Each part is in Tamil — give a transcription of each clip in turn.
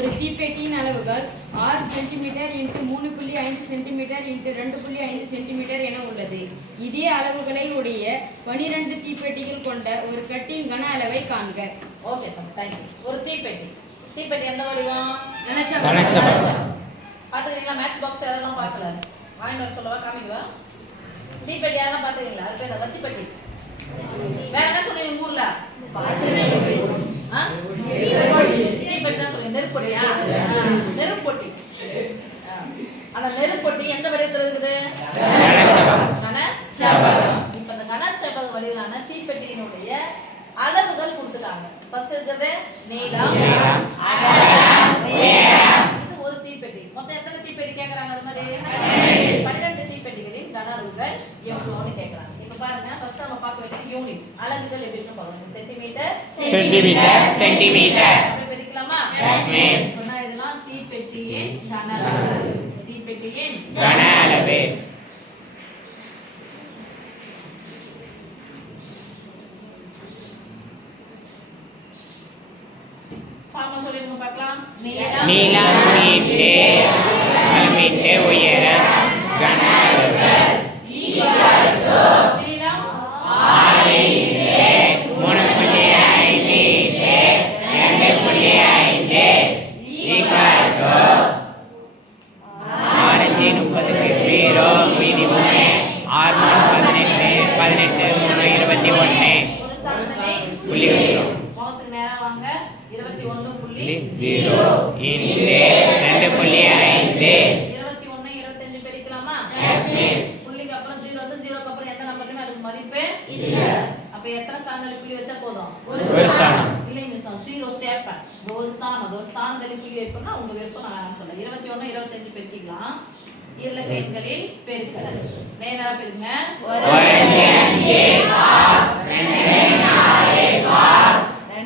ஒரு தீப்பெட்டியின் அளவுகள் 6 சென்டிமீட்டர் × 3.5 சென்டிமீட்டர் × 2.5 சென்டிமீட்டர் என உள்ளது. இதே அளவுகளை உடைய 12 தீப்பெட்டிகள் கொண்ட ஒரு கட்டின் கன அளவை காண்க. Okay sir, thank you. ஒரு தீப்பெட்டி எந்த வடிவம்? பார்த்துக்கிறீங்களா? மேட்ச் பாக்ஸ் யாரெல்லாம் பார்க்கல? வாங்கிட்டு வர சொல்லவா, காமிக்குவா? தீப்பெட்டி யாரெல்லாம் பார்த்துக்கிறீங்களா? அது பேர் வத்திப்பெட்டி. வேற என்ன சொல்லுவீங்க ஊர்ல? தீப்பெட்டி தான் சொல்லுங்க. நெருப்பொட்டியா? நெருப்பொட்டி. அந்த நெருப்பொட்டி எந்த வடிவத்தில் இருக்குது? கனச்செவ்வகம். இப்ப இந்த கனச்செவ்வக வடிவிலான தீப்பெட்டியினுடைய அளவுகள் கொடுத்துட்டாங்க. ஃபர்ஸ்ட் இருக்குது நீளம், அகலம், உயரம். இது ஒரு தீப்பெட்டி. மொத்தம் எத்தனை தீப்பெட்டி கேக்குறாங்க? அது மாதிரி 12 தீப்பெட்டிகளின் கன அளவுகள் எவ்வளவுன்னு கேக்குறாங்க. இப்ப பாருங்க, ஃபர்ஸ்ட் நம்ம பார்க்க வேண்டியது யூனிட். அலகுகள் எப்படின்னு பாருங்க. Centimetre, centimetre. அப்படியே பிரிக்கலாமா? Yes miss. சொன்னா இதெல்லாம் தீப்பெட்டியின் கன அளவு. தீப்பெட்டியின் கன அளவு. சொல்லிடுங்க பார்க்கலாம். நீளம், மீட்டர், மீட்டர், உயரம், கன அளவுகள். நீளம் 6 மீட்டர், 3.5 மீட்டர், 2.5 ஈக்குவல் டு 6 30 0 மீதி 3 6 18 18 3 21. ஒரு ஸ்தானத்தை புள்ளி வைக்கிறோம். முகத்துக்கு நேரா வாங்க. 21.0 இன்டு 2.5. 21 25 பெருக்கலாமா? Yes miss. புள்ளிக்கு அப்புறம் 0 வந்து 0 க்கு அப்புறம் எந்த நம்பர்லயுமே அதுக்கு மதிப்பு இல்ல. அப்ப எத்தனை ஸ்தானத்துல புள்ளி வச்சா போதும்? ஒரு ஸ்தானம். இல்ல மிஸ், 0 சேர்ப்பேன். ஒரு ஸ்தானத்துல புள்ளி வைப்பேன்னா உங்க விருப்பம். நான் வேணாம் சொல்ல. 21 25 பெருக்கிக்கலாம். இருளக எண்களில் பெருக்கல். நேரா பெருங்க. 1 5 cos 2 4 cos 2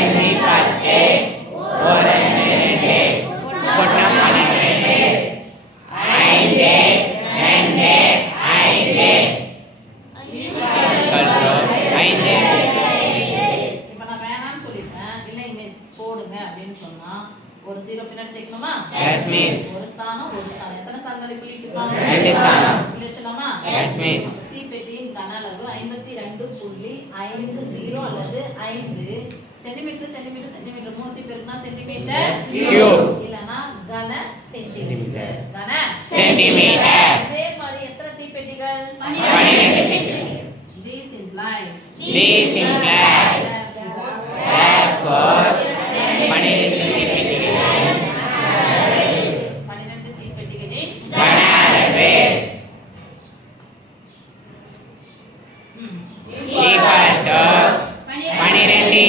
5 10 1 2 போட்டா 12 5 2 5 இப்ப நான் வேணாம்னு சொல்லிட்டேன். இல்லை மிஸ் போடுங்க அப்படின்னு சொன்னா ஒரு 0 பின்னாடி சேர்க்கணுமா? Yes miss. ஒரு ஸ்தானம். எத்தனை ஸ்தானங்களை புள்ளி வைப்பாங்க? 2 ஸ்தானம். புள்ளி வச்சலாமா? Yes miss. தீப்பெட்டியின் கன அளவு 52.50 அல்லது 5 சென்டிமீட்டர். சென்டிமீட்டர் 3 பெருக்குனா சென்டிமீட்டர் கியூப் இல்லனா கன சென்டிமீட்டர். கன சென்டிமீட்டர். இதே மாதிரி எத்தனை தீப்பெட்டிகள்? 12 தீப்பெட்டிகள். This implies therefore 12 தீப்பெட்டிகளின் கன அளவு ஈக்குவல் டு 12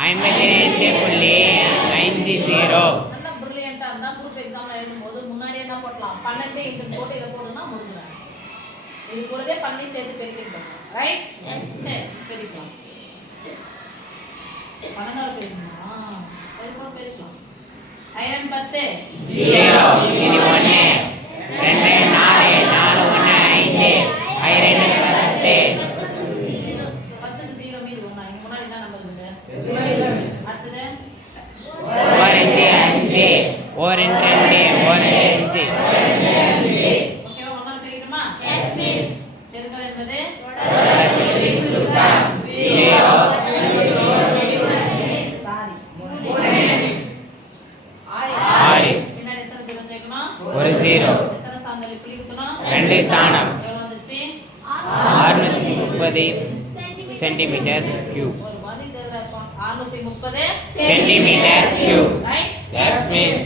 52.50. நல்லா பிரில்லியண்டா இருந்தா குரூப் எக்ஸாம்ல எழுதும்போது முன்னாடி என்ன போடலாம்? 12 இன்டு போட்டு இத போடுனா முடிஞ்சிரும். இது கூடவே 12 சேர்த்து பெருக்கிடலாம். ரைட்? எஸ். சரி, பெருக்கலாம். 12 பெருக்கணும். அது கூட பெருக்கலாம். ஐரன் 10 0 இது 1 2 4 4 1 5 ஐரன் 10 10க்கு 0 மீதி 1. இங்க முன்னாடி என்ன நம்பர் இருக்கு? அடுத்து 1 5 5 1 2 1 5. ஓகேவா? ஒண்ணா பெருக்கணுமா? Yes miss. பெருக்கல் என்பது 0 பின்னாடி எத்தனை 0 சேர்க்கணும்? ஒரு 0. எத்தனை ஸ்தானங்களை புள்ளி வைக்கணும்? 2 ஸ்தானம். எவ்வளவு வந்துச்சு? 630 சென்டிமீட்டர் கியூப். ஒரு வழி தெரியல. 630 centimetre cube. Right? Yes miss.